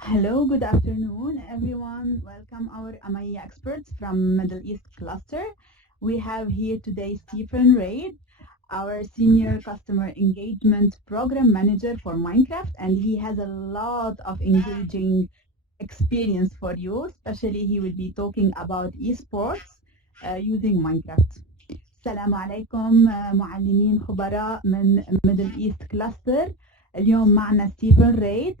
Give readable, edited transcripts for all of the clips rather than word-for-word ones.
Hello, good afternoon, everyone. Welcome our AMAIA experts from Middle East Cluster. We have here today Stephen Raid, our Senior Customer Engagement Program Manager for Minecraft, and he has a lot of engaging experience for you, especially he will be talking about esports using Minecraft. السلام عليكم معلمين خبراء من ميدل ايست كلاستر. اليوم معنا ستيفن ريد،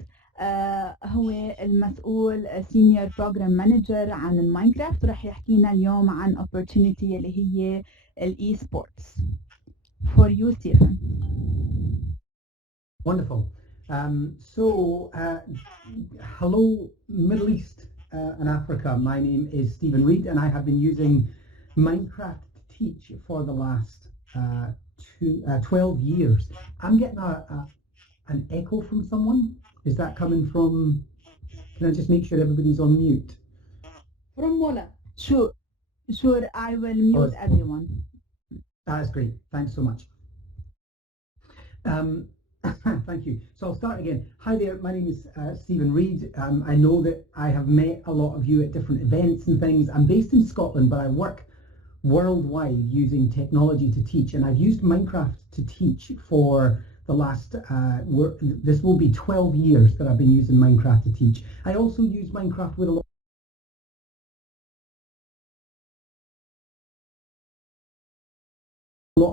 هو المسؤول سينيور بروجرام مانجر عن الماينكرافت، وراح يحكي لنا اليوم عن opportunity اللي هي الاي سبورتس. For you, Stephen. Wonderful. Hello, Middle East and Africa. My name is Stephen Reed, and I have been using Minecraft to teach for the last 12 years. I'm getting an echo from someone. Is that coming from? Can I just make sure everybody's on mute? From Mola. Sure, I will mute everyone. That's great. Thanks so much. Thank you. So I'll start again. Hi there, my name is Stephen Reed. I know that I have met a lot of you at different events and things. I'm based in Scotland, but I work worldwide using technology to teach, and I've used Minecraft to teach for the last, this will be 12 years that I've been using Minecraft to teach. I also use Minecraft with a lot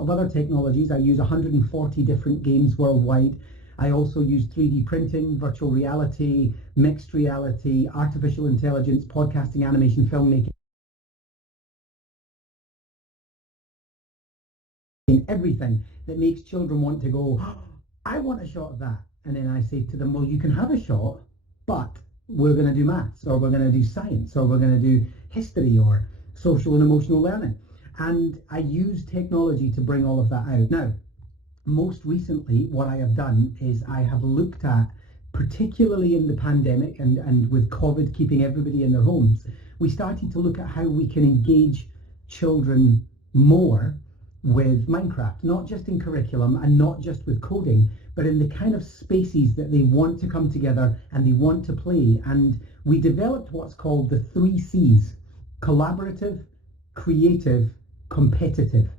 of other technologies. I use 140 different games worldwide. I also use 3D printing, virtual reality, mixed reality, artificial intelligence, podcasting, animation, filmmaking, everything that makes children want to go, oh, I want a shot of that. And then I say to them, well, you can have a shot, but we're going to do maths, or we're going to do science, or we're going to do history, or social and emotional learning. And I use technology to bring all of that out. Now, most recently, what I have done is I have looked at, particularly in the pandemic and with COVID keeping everybody in their homes, we started to look at how we can engage children more with Minecraft, not just in curriculum and not just with coding, but in the kind of spaces that they want to come together and they want to play. And we developed what's called the 3 C's: collaborative, creative, competitive.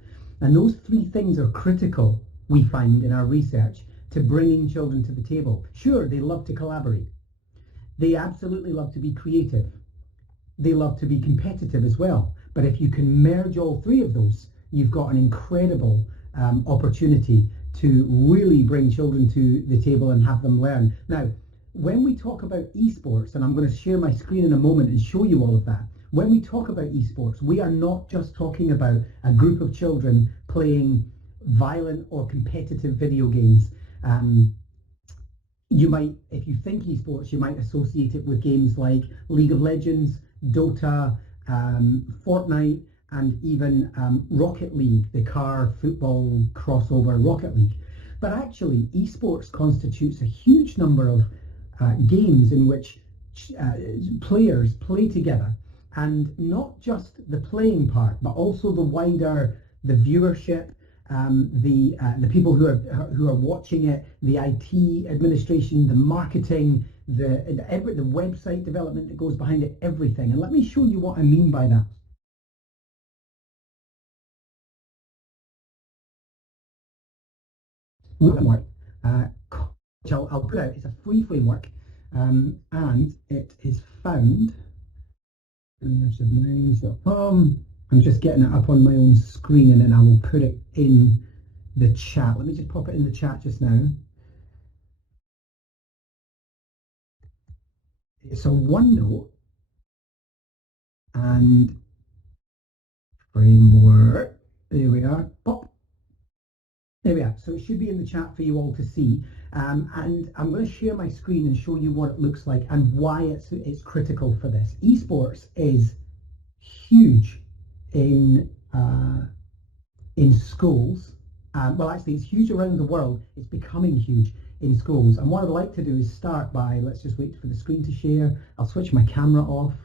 And those 3 things are critical, we find in our research, to bringing children to the table. Sure, they love to collaborate. They absolutely love to be creative. They love to be competitive as well. But if you can merge all 3 of those, you've got an incredible opportunity to really bring children to the table and have them learn. Now, when we talk about esports, and I'm going to share my screen in a moment and show you all of that, when we talk about esports, we are not just talking about a group of children playing violent or competitive video games. You might, if you think esports, you might associate it with games like League of Legends, Dota, Fortnite, and even Rocket League, the car football crossover Rocket League. But actually, esports constitutes a huge number of games in which players play together, and not just the playing part, but also the viewership, the people who are watching it, the IT administration, the marketing, the website development that goes behind it, everything. And let me show you what I mean by that. Framework, which I'll put out. It's a free framework, and it is found. I'm just getting it up on my own screen, and then I will put it in the chat. Let me just pop it in the chat just now. It's a OneNote and framework. There we are. Pop. There we are. So it should be in the chat for you all to see. And I'm going to share my screen and show you what it looks like and why it's critical for this. Esports is huge in schools. Well, actually, it's huge around the world. It's becoming huge in schools. And what I'd like to do is start by, let's just wait for the screen to share. I'll switch my camera off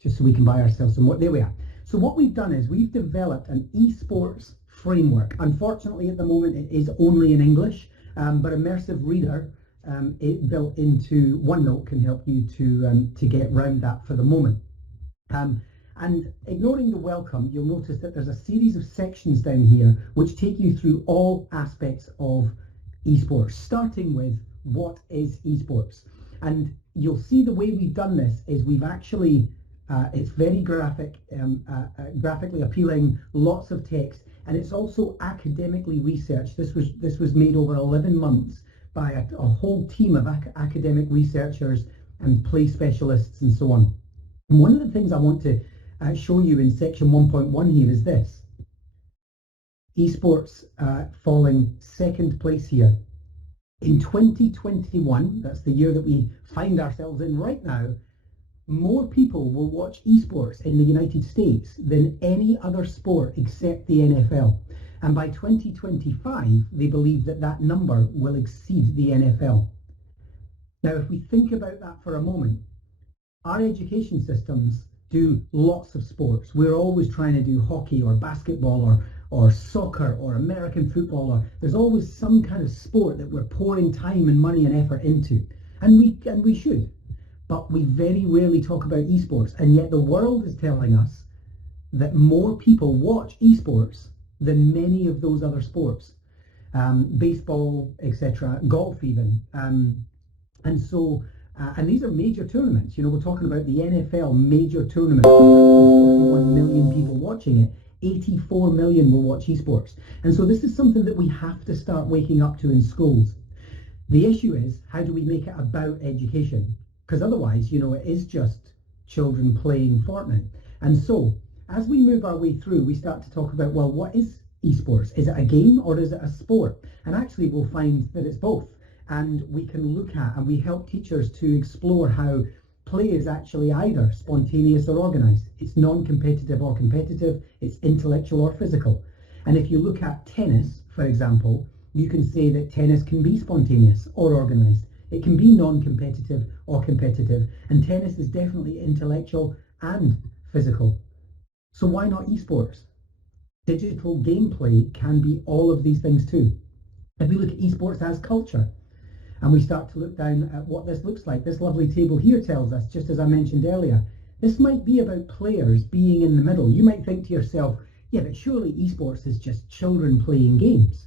just so we can buy ourselves some more. There we are. So what we've done is we've developed an esports framework. Unfortunately, at the moment, it is only in English, but Immersive Reader it built into OneNote can help you to get round that for the moment. And ignoring the welcome, you'll notice that there's a series of sections down here which take you through all aspects of esports, starting with what is esports. And you'll see the way we've done this is we've actually, it's very graphic, graphically appealing, lots of text, and it's also academically researched. This was made over 11 months by a whole team of academic researchers and play specialists and so on. And one of the things I want to show you in section 1.1 here is this. Esports falling second place here. In 2021, that's the year that we find ourselves in right now, more people will watch esports in the United States than any other sport except the NFL. And by 2025, they believe that that number will exceed the NFL. Now, if we think about that for a moment, our education systems do lots of sports. We're always trying to do hockey or basketball or soccer or American football, or there's always some kind of sport that we're pouring time and money and effort into. And we should. But we very rarely talk about esports, and yet the world is telling us that more people watch esports than many of those other sports, baseball, etc., golf even, and so and these are major tournaments. You know, we're talking about the NFL major tournament, 141 million people watching it. 84 million will watch esports, and so this is something that we have to start waking up to in schools. The issue is, how do we make it about education? Because otherwise, you know, it is just children playing Fortnite. And so, as we move our way through, we start to talk about, well, what is esports? Is it a game or is it a sport? And actually, we'll find that it's both. And we can look at, and we help teachers to explore how play is actually either spontaneous or organised. It's non-competitive or competitive. It's intellectual or physical. And if you look at tennis, for example, you can say that tennis can be spontaneous or organised. It can be non-competitive or competitive, and tennis is definitely intellectual and physical. So why not esports? Digital gameplay can be all of these things too. If we look at esports as culture, and we start to look down at what this looks like, this lovely table here tells us, just as I mentioned earlier, this might be about players being in the middle. You might think to yourself, yeah, but surely esports is just children playing games.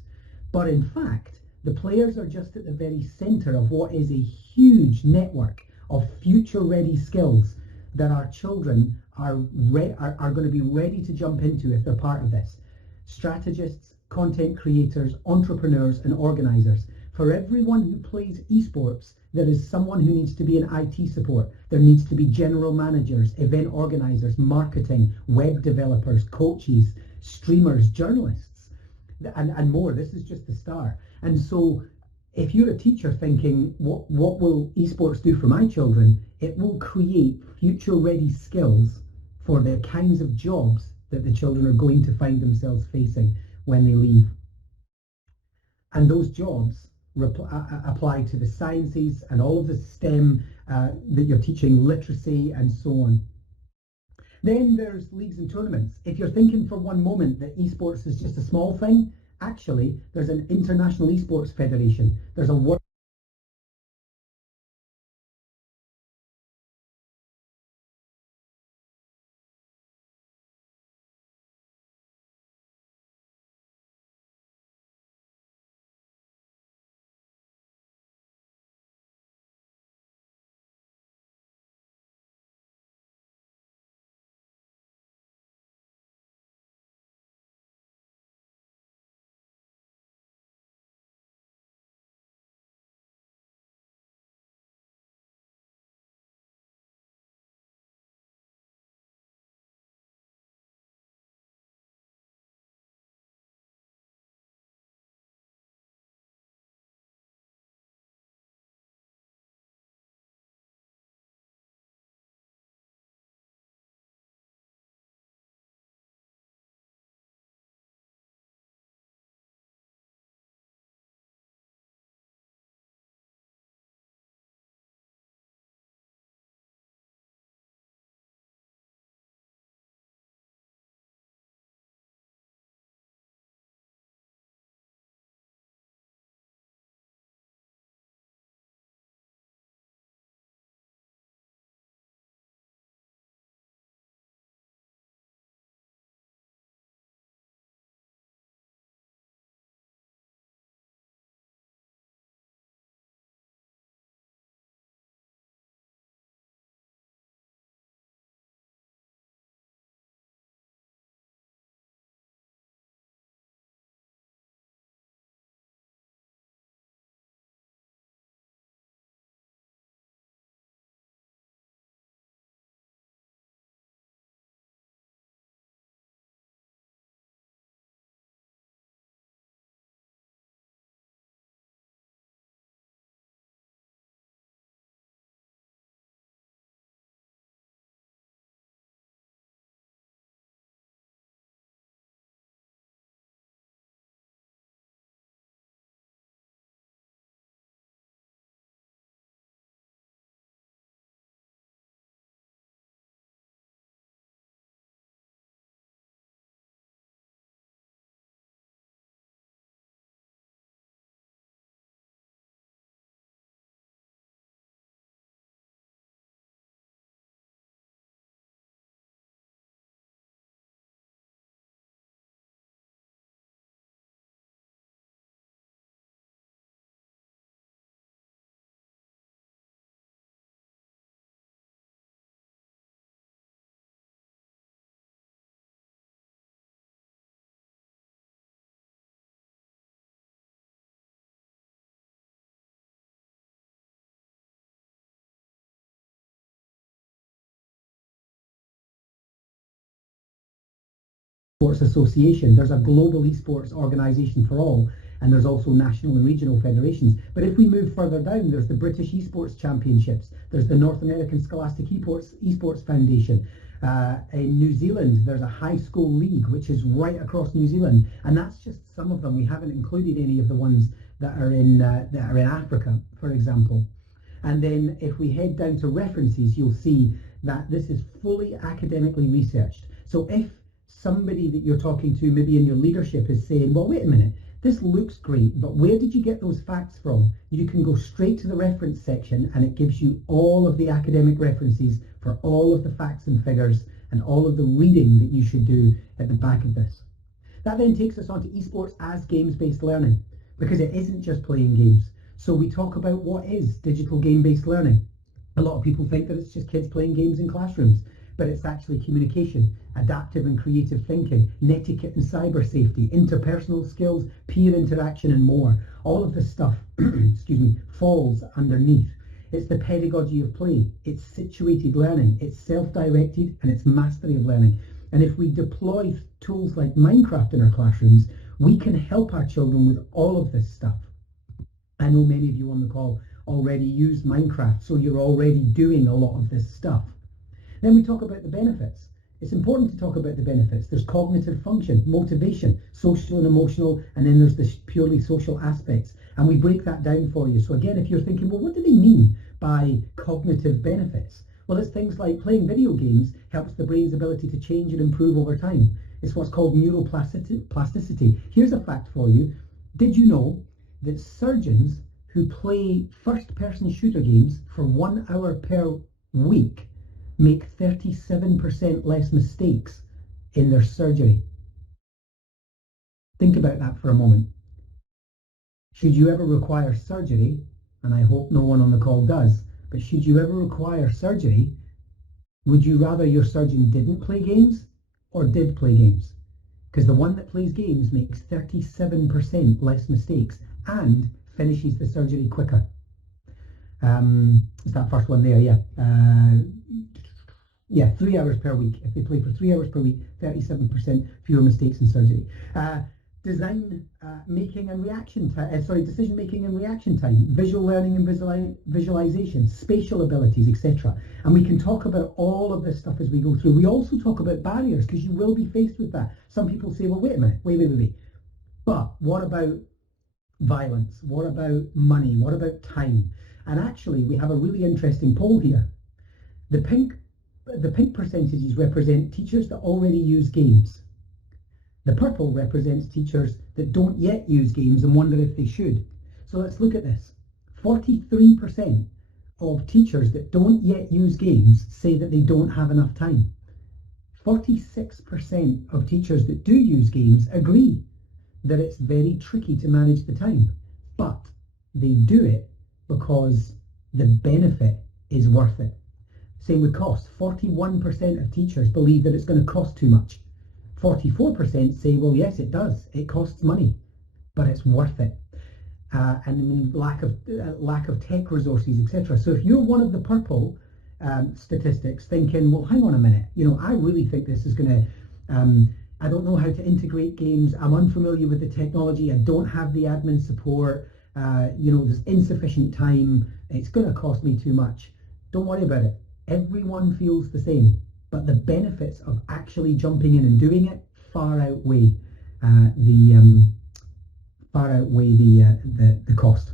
But in fact, the players are just at the very centre of what is a huge network of future-ready skills that our children are going to be ready to jump into if they're part of this. Strategists, content creators, entrepreneurs and organisers. For everyone who plays esports, there is someone who needs to be in IT support. There needs to be general managers, event organisers, marketing, web developers, coaches, streamers, journalists, and more. This is just the start. And so if you're a teacher thinking, what will esports do for my children? It will create future-ready skills for the kinds of jobs that the children are going to find themselves facing when they leave. And those jobs apply to the sciences and all of the STEM that you're teaching, literacy and so on. Then there's leagues and tournaments. If you're thinking for one moment that esports is just a small thing, actually there's an international esports federation. There's a world Association. There's a global esports organisation for all, and there's also national and regional federations. But if we move further down, there's the British Esports Championships, there's the North American Scholastic Esports Foundation. In New Zealand, there's a high school league, which is right across New Zealand, and that's just some of them. We haven't included any of the ones that are in Africa, for example. And then if we head down to references, you'll see that this is fully academically researched. So if somebody that you're talking to, maybe in your leadership, is saying, well, wait a minute, this looks great, but where did you get those facts from? You can go straight to the reference section, and it gives you all of the academic references for all of the facts and figures and all of the reading that you should do at the back of this. That then takes us on to esports as games-based learning, because it isn't just playing games. So we talk about what is digital game-based learning. A lot of people think that it's just kids playing games in classrooms, but it's actually communication, adaptive and creative thinking, netiquette and cyber safety, interpersonal skills, peer interaction, and more. All of this stuff, excuse me, falls underneath. It's the pedagogy of play, it's situated learning, it's self-directed, and it's mastery of learning. And if we deploy tools like Minecraft in our classrooms, we can help our children with all of this stuff. I know many of you on the call already use Minecraft, so you're already doing a lot of this stuff. Then we talk about the benefits. It's important to talk about the benefits. There's cognitive function, motivation, social and emotional, and then there's the purely social aspects. And we break that down for you. So again, if you're thinking, well, what do they mean by cognitive benefits? Well, it's things like playing video games helps the brain's ability to change and improve over time. It's what's called neuroplasticity. Here's a fact for you. Did you know that surgeons who play first-person shooter games for 1 hour per week make 37% less mistakes in their surgery? Think about that for a moment. Should you ever require surgery, and I hope no one on the call does, but should you ever require surgery, would you rather your surgeon didn't play games or did play games? Because the one that plays games makes 37% less mistakes and finishes the surgery quicker. It's that first one there, yeah. Yeah, 3 hours per week. If they play for 3 hours per week, 37% fewer mistakes in surgery. Decision making and reaction time, visual learning and visualization, spatial abilities, etc. And we can talk about all of this stuff as we go through. We also talk about barriers, because you will be faced with that. Some people say, well, wait a minute, wait. But what about violence? What about money? What about time? And actually, we have a really interesting poll here. The pink percentages represent teachers that already use games. The purple represents teachers that don't yet use games and wonder if they should. So let's look at this. 43% of teachers that don't yet use games say that they don't have enough time. 46% of teachers that do use games agree that it's very tricky to manage the time, but they do it because the benefit is worth it. Same with cost. 41% of teachers believe that it's going to cost too much. 44% say, well, yes, it does. It costs money, but it's worth it. And I mean, lack of tech resources, etc. So if you're one of the purple statistics thinking, well, hang on a minute, I really think this is going to, I don't know how to integrate games. I'm unfamiliar with the technology. I don't have the admin support. There's insufficient time. It's going to cost me too much. Don't worry about it. Everyone feels the same, but the benefits of actually jumping in and doing it far outweigh the cost.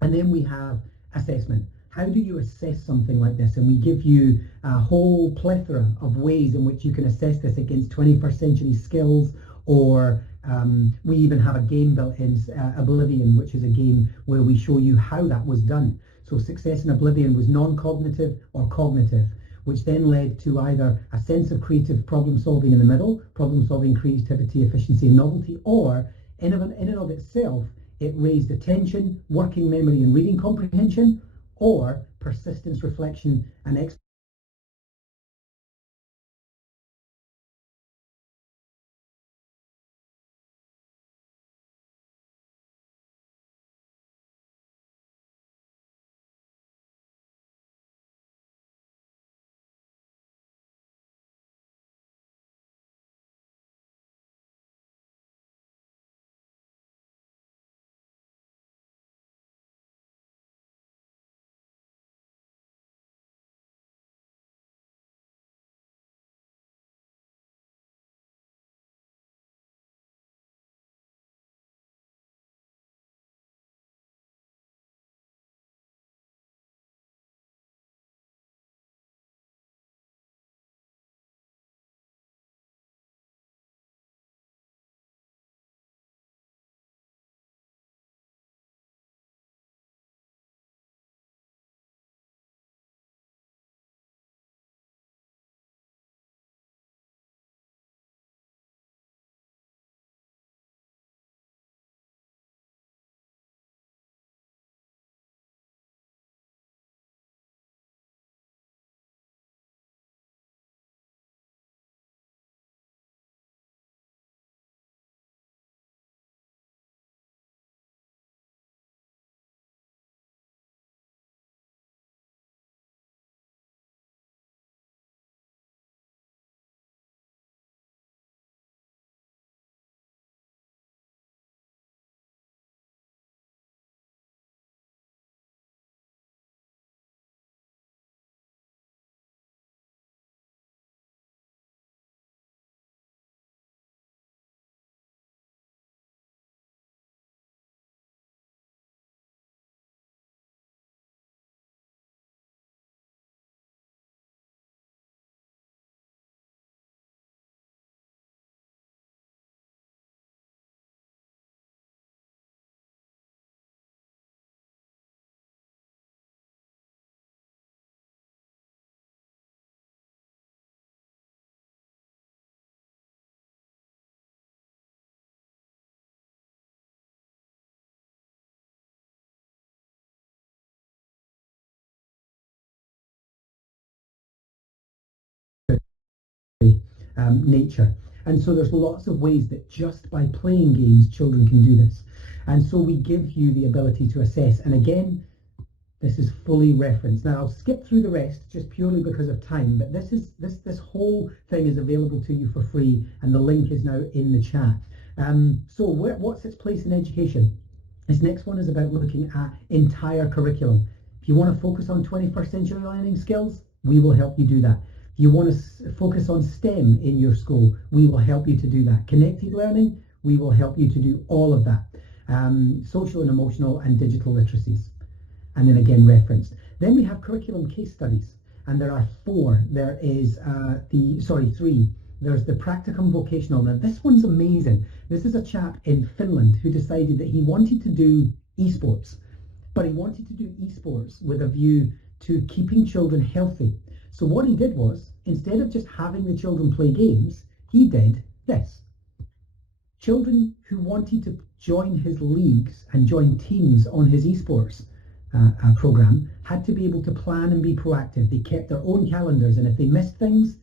And then we have assessment. How do you assess something like this? And we give you a whole plethora of ways in which you can assess this against 21st century skills, or we even have a game built in, Oblivion, which is a game where we show you how that was done. So success in Oblivion was non-cognitive or cognitive, which then led to either a sense of creative problem solving in the middle, problem solving, creativity, efficiency and novelty, or in and of itself, it raised attention, working memory and reading comprehension, or persistence, reflection and nature. And so there's lots of ways that just by playing games, children can do this. And so we give you the ability to assess. And again, this is fully referenced. Now I'll skip through the rest just purely because of time, but this whole thing is available to you for free, and the link is now in the chat. So what's its place in education? This next one is about looking at entire curriculum. If you want to focus on 21st century learning skills, we will help you do that. If you want to focus on STEM in your school, we will help you to do that. Connected learning, we will help you to do all of that. Social and emotional and digital literacies. And then again referenced. Then we have curriculum case studies, and there are four. There is three. There's the practicum vocational. Now this one's amazing. This is a chap in Finland who decided that he wanted to do esports, but he wanted to do esports with a view to keeping children healthy. So what he did was, instead of just having the children play games, he did this. Children who wanted to join his leagues and join teams on his esports program had to be able to plan and be proactive. They kept their own calendars, and if they missed things,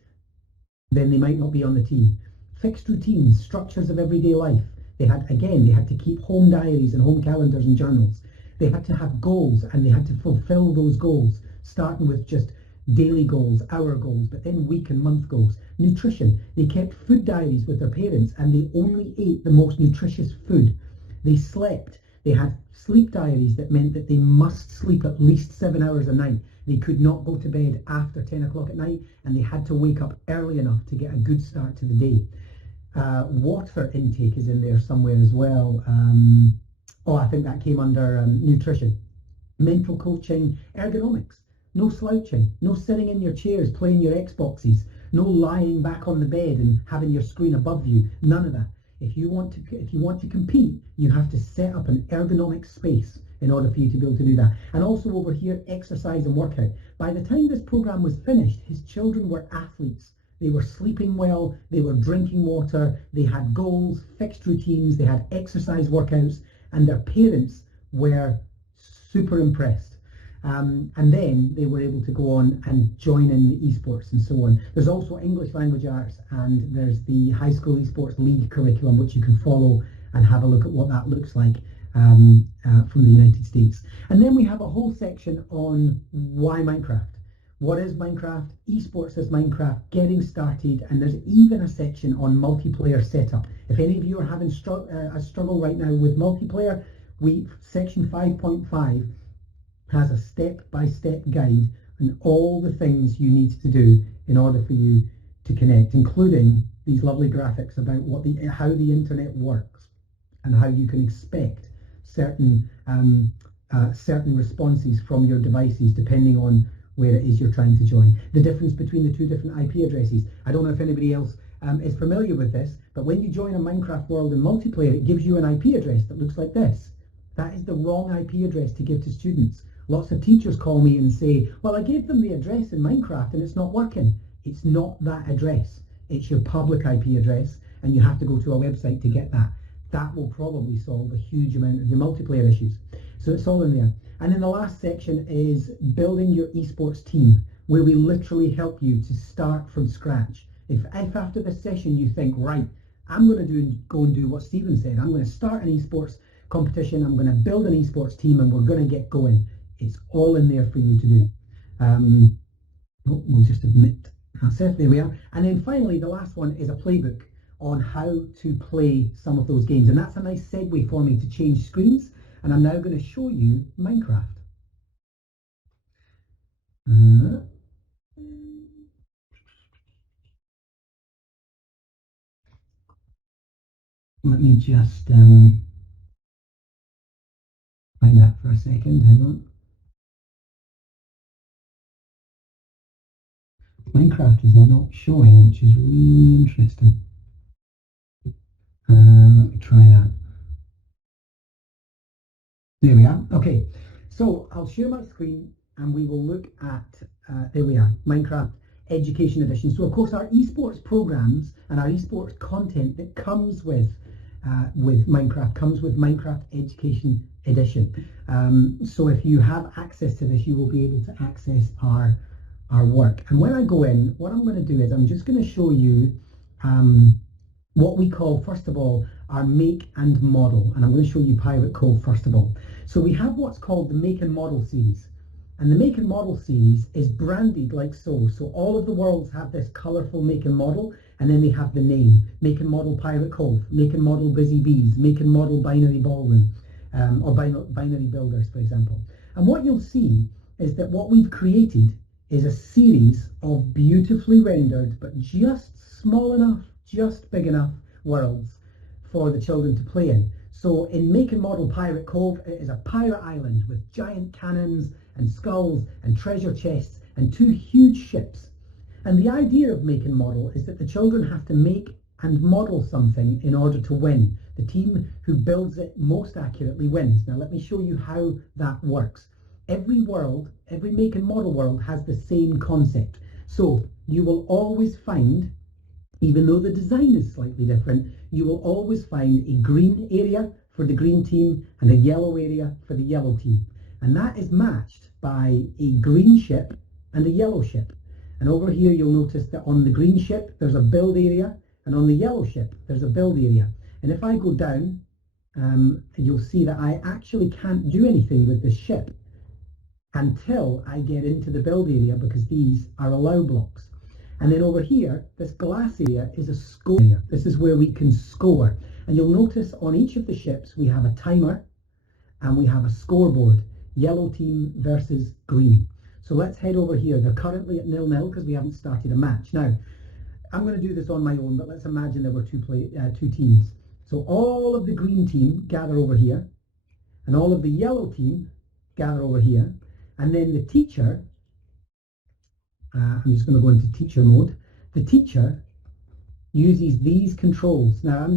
then they might not be on the team. Fixed routines, structures of everyday life. They had to keep home diaries and home calendars and journals. They had to have goals, and they had to fulfill those goals, starting with just daily goals, hour goals, but then week and month goals. Nutrition. They kept food diaries with their parents, and they only ate the most nutritious food. They slept. They had sleep diaries that meant that they must sleep at least 7 hours a night. They could not go to bed after 10 o'clock at night, and they had to wake up early enough to get a good start to the day. Water intake is in there somewhere as well. I think that came under nutrition. Mental coaching, ergonomics. No slouching, no sitting in your chairs playing your Xboxes, no lying back on the bed and having your screen above you. None of that. If you want to compete, you have to set up an ergonomic space in order for you to be able to do that. And also over here, exercise and workout. By the time this program was finished, his children were athletes. They were sleeping well, they were drinking water, they had goals, fixed routines, they had exercise workouts, and their parents were super impressed. And then they were able to go on and join in the esports and so on. There's also English language arts, and there's the high school esports league curriculum, which you can follow and have a look at what that looks like from the United States. And then we have a whole section on why Minecraft. What is Minecraft? Esports is Minecraft, getting started, and there's even a section on multiplayer setup. If any of you are having a struggle right now with multiplayer, section 5.5 has a step-by-step guide on all the things you need to do in order for you to connect, including these lovely graphics about how the internet works and how you can expect certain responses from your devices depending on where it is you're trying to join. The difference between the two different IP addresses. I don't know if anybody else is familiar with this, but when you join a Minecraft world in multiplayer, it gives you an IP address that looks like this. That is the wrong IP address to give to students. Lots of teachers call me and say, well, I gave them the address in Minecraft and it's not working. It's not that address. It's your public IP address, and you have to go to a website to get that. That will probably solve a huge amount of your multiplayer issues. So it's all in there. And then the last section is building your esports team, where we literally help you to start from scratch. If after this session you think, right, I'm going to go and do what Stephen said, I'm going to start an esports competition, I'm going to build an esports team, and we're going to get going. It's all in there for you to do. We'll just admit that's it. There we are. And then finally, the last one is a playbook on how to play some of those games. And that's a nice segue for me to change screens. And I'm now going to show you Minecraft. Let me just find that for a second. Hang on. Minecraft is not showing, which is really interesting. Let me try that. There we are. Okay, so I'll share my screen and we will look at, there we are, Minecraft Education Edition. So of course our esports programs and our esports content that comes with Minecraft comes with Minecraft Education Edition. So if you have access to this, you will be able to access our work. And when I go in, what I'm going to do is I'm just going to show you what we call, first of all, our make and model. And I'm going to show you Pirate Cove first of all. So we have what's called the make and model series. And the make and model series is branded like so. So all of the worlds have this colourful make and model, and then they have the name. Make and model Pirate Cove, make and model Busy Bees, make and model Binary Ballroom, or Binary Builders, for example. And what you'll see is that what we've created is a series of beautifully rendered, but just small enough, just big enough worlds for the children to play in. So in Make and Model Pirate Cove, it is a pirate island with giant cannons and skulls and treasure chests and 2 huge ships. And the idea of Make and Model is that the children have to make and model something in order to win. The team who builds it most accurately wins. Now let me show you how that works. Every world, every make and model world has the same concept. So you will always find, even though the design is slightly different, you will always find a green area for the green team and a yellow area for the yellow team. And that is matched by a green ship and a yellow ship. And over here you'll notice that on the green ship there's a build area, and on the yellow ship there's a build area. And if I go down, you'll see that I actually can't do anything with this ship until I get into the build area, because these are allow blocks. And then over here, this glass area is a score area. This is where we can score. And you'll notice on each of the ships we have a timer and we have a scoreboard. Yellow team versus green. So let's head over here. They're currently at 0-0 because we haven't started a match. Now, I'm going to do this on my own, but let's imagine there were two teams. So all of the green team gather over here, and all of the yellow team gather over here, and then the teacher, I'm just going to go into teacher mode. The teacher uses these controls. Now,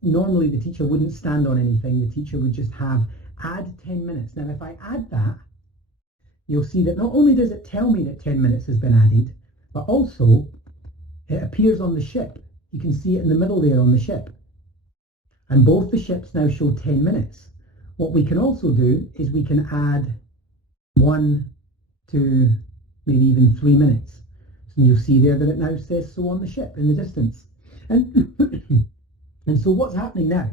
normally the teacher wouldn't stand on anything. The teacher would just have add 10 minutes. Now, if I add that, you'll see that not only does it tell me that 10 minutes has been added, but also it appears on the ship. You can see it in the middle there on the ship. And both the ships now show 10 minutes. What we can also do is we can add 1, 2, maybe even 3 minutes. And you'll see there that it now says so on the ship in the distance. And, and so what's happening now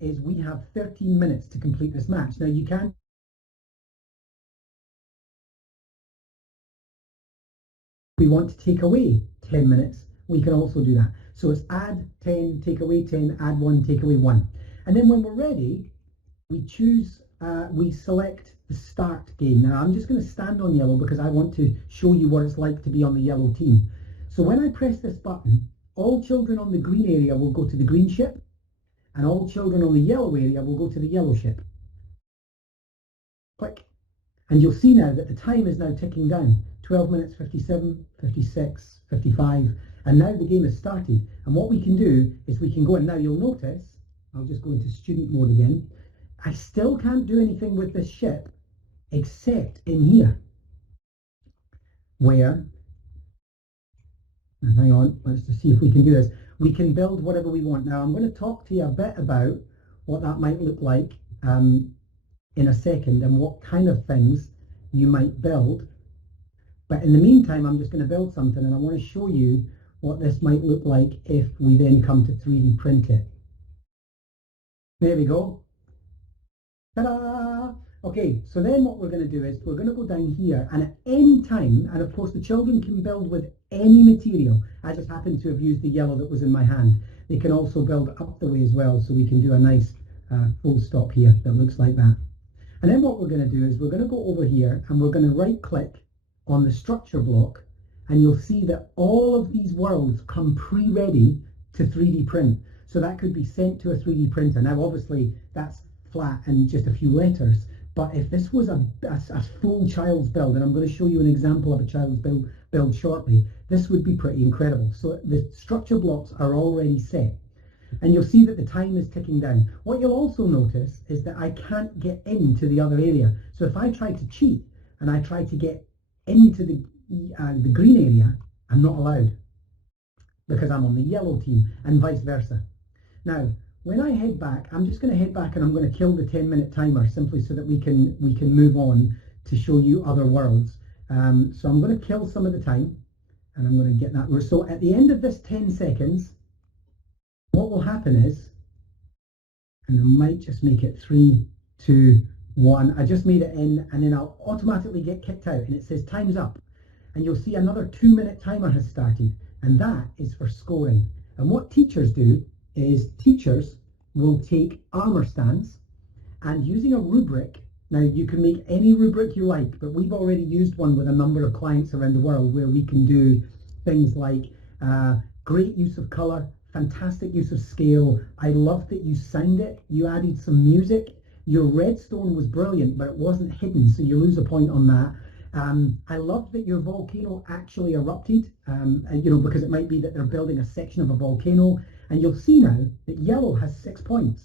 is we have 13 minutes to complete this match. Now you can we want to take away 10 minutes, we can also do that. So it's add 10, take away 10, add 1, take away 1. And then when we're ready, we choose, we select the start game. Now I'm just going to stand on yellow because I want to show you what it's like to be on the yellow team. So when I press this button, all children on the green area will go to the green ship, and all children on the yellow area will go to the yellow ship. Click. And you'll see now that the time is now ticking down. 12 minutes, 57, 56, 55, and now the game has started. And what we can do is we can go, and now you'll notice, I'll just go into student mode again, I still can't do anything with this ship except in here, where, hang on, let's just see if we can do this. We can build whatever we want. Now I'm going to talk to you a bit about what that might look like in a second, and what kind of things you might build. But in the meantime, I'm just going to build something, and I want to show you what this might look like if we then come to 3D print it. There we go. Ta-da! Okay, so then what we're going to do is we're going to go down here, and at any time, and of course the children can build with any material. I just happen to have used the yellow that was in my hand. They can also build up the way as well, so we can do a nice full stop here that looks like that. And then what we're going to do is we're going to go over here and we're going to right click on the structure block, and you'll see that all of these worlds come pre-ready to 3D print. So that could be sent to a 3D printer. Now obviously that's flat and just a few letters, but if this was a full child's build, and I'm going to show you an example of a child's build shortly, this would be pretty incredible. So the structure blocks are already set, and you'll see that the time is ticking down. What you'll also notice is that I can't get into the other area. So if I try to cheat and I try to get into the green area, I'm not allowed because I'm on the yellow team, and vice versa. Now when I head back, I'm just going to head back and I'm going to kill the 10-minute timer simply so that we can move on to show you other worlds. So I'm going to kill some of the time, and I'm going to get that. So at the end of this 10 seconds, what will happen is, and I might just make it 3, 2, 1. I just made it in, and then I'll automatically get kicked out, and it says time's up. And you'll see another 2-minute timer has started, and that is for scoring. And what teachers do is teachers will take armor stands, and using a rubric, now you can make any rubric you like, but we've already used one with a number of clients around the world where we can do things like great use of colour, fantastic use of scale. I loved that you signed it, you added some music. Your redstone was brilliant, but it wasn't hidden, so you lose a point on that. I love that your volcano actually erupted, because it might be that they're building a section of a volcano, and you'll see now that yellow has 6 points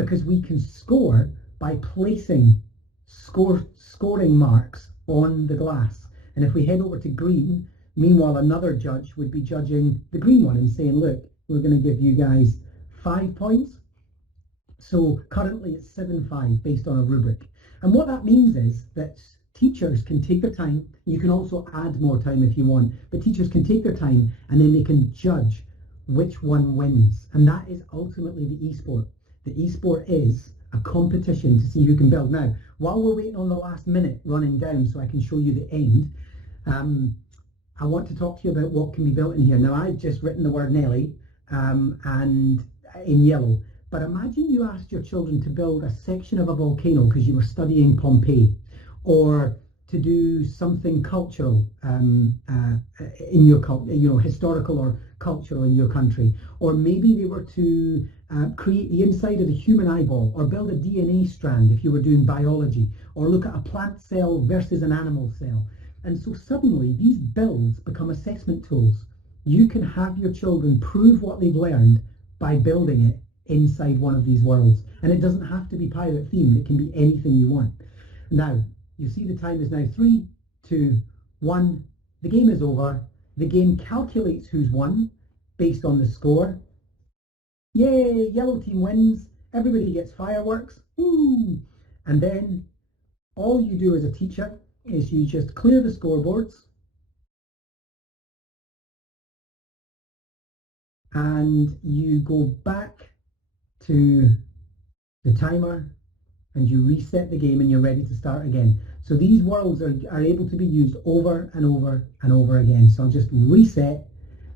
because we can score by placing scoring marks on the glass. And if we head over to green, meanwhile another judge would be judging the green one and saying, look, we're going to give you guys 5 points. So currently it's 7-5 based on a rubric. And what that means is that teachers can take their time. You can also add more time if you want, but teachers can take their time and then they can judge which one wins. And that is ultimately the esport. The esport is a competition to see who can build. Now, while we're waiting on the last minute running down so I can show you the end, I want to talk to you about what can be built in here. Now, I've just written the word Nelly and in yellow, but imagine you asked your children to build a section of a volcano because you were studying Pompeii, or to do something cultural in your culture, historical or cultural in your country, or maybe they were to create the inside of the human eyeball, or build a DNA strand if you were doing biology, or look at a plant cell versus an animal cell. And so suddenly these builds become assessment tools. You can have your children prove what they've learned by building it inside one of these worlds. And it doesn't have to be pirate themed, it can be anything you want. Now, you see the time is now 3, 2, 1. The game is over. The game calculates who's won based on the score. Yay, yellow team wins. Everybody gets fireworks. Woo! And then all you do as a teacher is you just clear the scoreboards and you go back to the timer and you reset the game and you're ready to start again. So these worlds are able to be used over and over and over again. So I'll just reset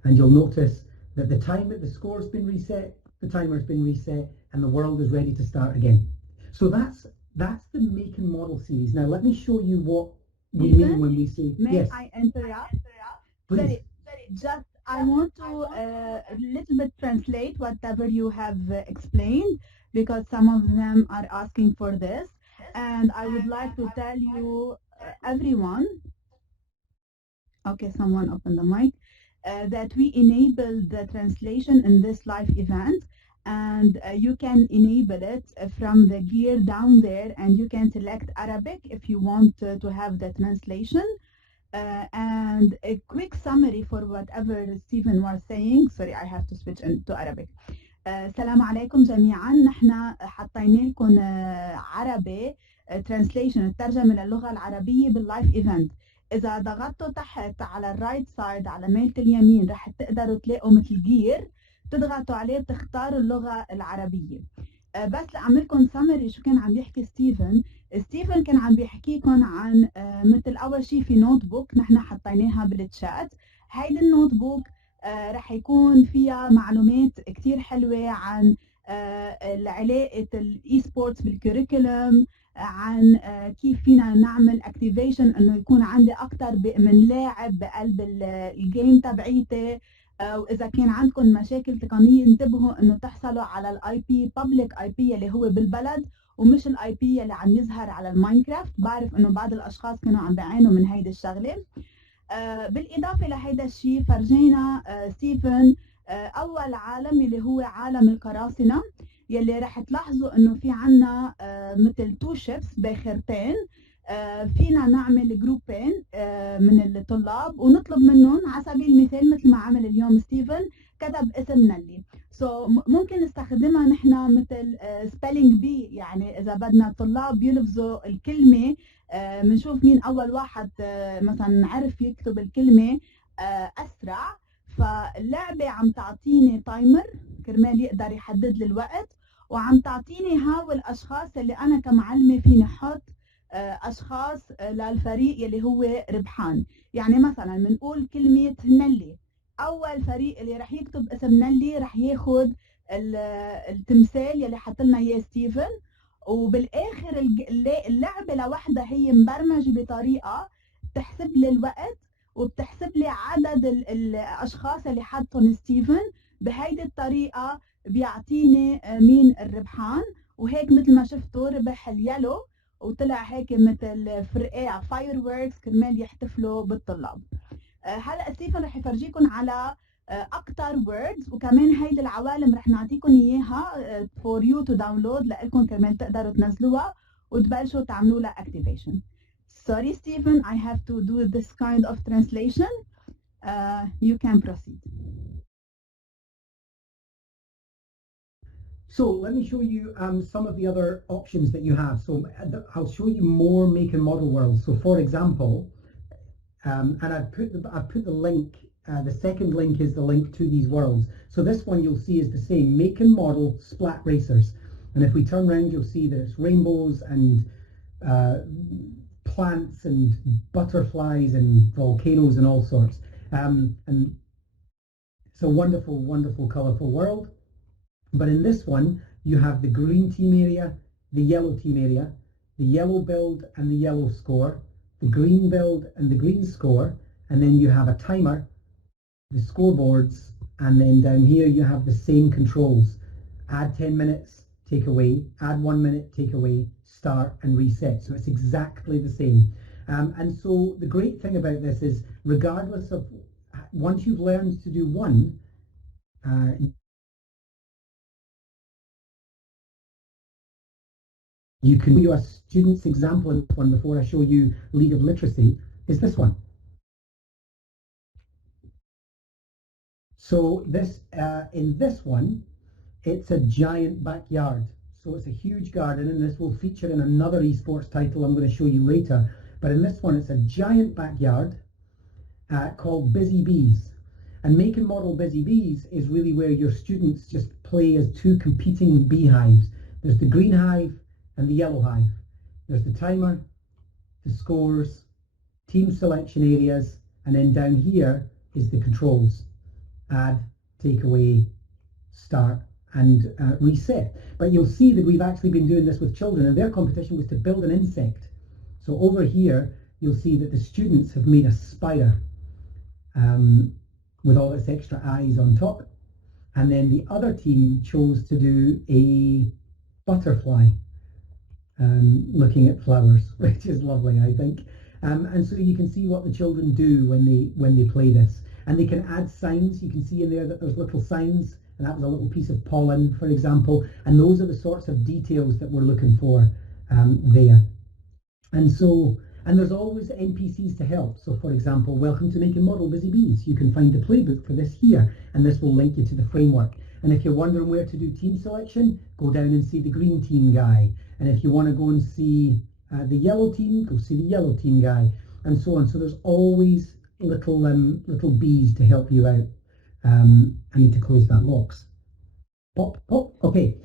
and you'll notice that the score's been reset, the timer's been reset, and the world is ready to start again. So that's the make and model series. Now let me show you what we mean when we say may yes. I interrupt? Please. Just I want to a little bit translate whatever you have explained, because some of them are asking for this, and I would like to tell you everyone, okay, someone open the mic, that we enable the translation in this live event, and you can enable it from the gear down there, and you can select Arabic if you want to have the translation. And a quick summary for whatever Stephen was saying. Sorry, I have to switch into Arabic. السلام عليكم جميعا. نحن حطينا لكم عربي translation، الترجمة للغة العربية باللايف ايفنت. إذا ضغطتوا تحت على الرايت سايد على ميلة اليمين رح تقدروا تلاقوا مثل جير، تضغطوا عليه بتختاروا اللغة العربية. بس لأعملكم سمري شو كان عم يحكي ستيفن كان عم بيحكيكم عن مثل أول شيء في نوت بوك نحن حطيناها بالتشات. هيدي النوت بوك رح يكون فيها معلومات كتير حلوة عن علاقة الاي سبورتس بالكوريكولم، عن كيف فينا نعمل اكتيفيشن انه يكون عندي اكثر من لاعب بقلب الجيم تبعيتي. واذا كان عندكم مشاكل تقنيه انتبهوا انه تحصلوا على الاي بي بابليك اي بي اللي هو بالبلد ومش الاي بي اللي عم يظهر على الماينكرافت. بعرف انه بعض الاشخاص كانوا عم بيعانوا من هيدي الشغله. بالاضافه لهيدا الشيء فرجينا ستيفن اول عالم اللي هو عالم القراصنه، يلي رح تلاحظوا انه في عنا مثل تو شيبس باخرتين. فينا نعمل جروبين من الطلاب ونطلب منهم على سبيل المثال مثل ما عمل اليوم ستيفن كتب اسم نلي. ممكن نستخدمها نحن مثل سبيلينج بي، يعني اذا بدنا الطلاب يلفظوا الكلمه بنشوف مين اول واحد مثلا عرف يكتب الكلمه اسرع. فاللعبه عم تعطيني تايمر كرمال يقدر يحدد لي الوقت، وعم تعطيني هاو الأشخاص اللي أنا كمعلمة فيني أحط أشخاص للفريق يلي هو ربحان. يعني مثلا بنقول كلمة نلي، أول فريق اللي رح يكتب اسم نلي رح ياخد التمثال يلي حط لنا إياه ستيفن. وبالآخر اللعبة لوحدها هي مبرمجة بطريقة بتحسب لي الوقت وبتحسب لي عدد الأشخاص اللي حطهم ستيفن. بهيدي الطريقة بيعطيني مين الربحان. وهيك مثل ما شفتوا ربح اليلو، وطلع هيك مثل فرقاع فاير ووركس كرمال يحتفلوا بالطلاب. هلا ستيفن رح يفرجيكم على اكثر ووردز، وكمان هيدي العوالم رح نعطيكم اياها فور يو تو داونلود لكم كرمال تقدروا تنزلوها وتبلشوا تعملوا لها activation. Sorry Stephen, I have to do this kind of translation. You can proceed. So let me show you some of the other options that you have. So I'll show you more make and model worlds. So for example, and I've put the link, the second link is the link to these worlds. So this one you'll see is the same, make and model splat racers. And if we turn around, you'll see that it's rainbows and plants and butterflies and volcanoes and all sorts. And it's a wonderful, wonderful, colourful world. But in this one, you have the green team area, the yellow team area, the yellow build and the yellow score, the green build and the green score, and then you have a timer, the scoreboards, and then down here you have the same controls. Add 10 minutes, take away, add 1 minute, take away, start and reset. So it's exactly the same. And so the great thing about this is regardless of, once you've learned to do one, you can do a student's example in this one before I show you League of Literacy, is this one. So this in this one, it's a giant backyard. So it's a huge garden, and this will feature in another esports title I'm going to show you later. But in this one, it's a giant backyard called Busy Bees. And make and model Busy Bees is really where your students just play as two competing beehives. There's the green hive and the yellow hive. There's the timer, the scores, team selection areas, and then down here is the controls. Add, take away, start, and reset. But you'll see that we've actually been doing this with children, and their competition was to build an insect. So over here, you'll see that the students have made a spider with all its extra eyes on top. And then the other team chose to do a butterfly. Looking at flowers, which is lovely, I think. And so you can see what the children do when they play this. And they can add signs. You can see in there that there's little signs, and that was a little piece of pollen, for example. And those are the sorts of details that we're looking for there. And there's always NPCs to help. So for example, welcome to Make and Model Busy Bees. You can find the playbook for this here, and this will link you to the framework. And if you're wondering where to do team selection, go down and see the green team guy. And if you want to go and see the yellow team, go see the yellow team guy, and so on. So there's always little bees to help you out. I need to close that box. Pop, pop. Okay.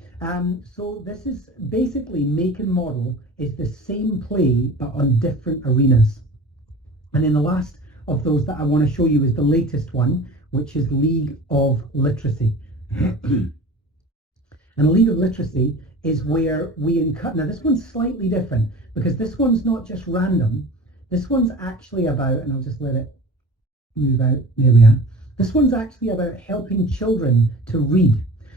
So this is basically make and model is the same play but on different arenas. And then the last of those that I want to show you is the latest one, which is League of Literacy. And League of Literacy is where we now this one's slightly different because this one's not just random. This one's actually about, and I'll just let it move out, there we are. This one's actually about helping children to read.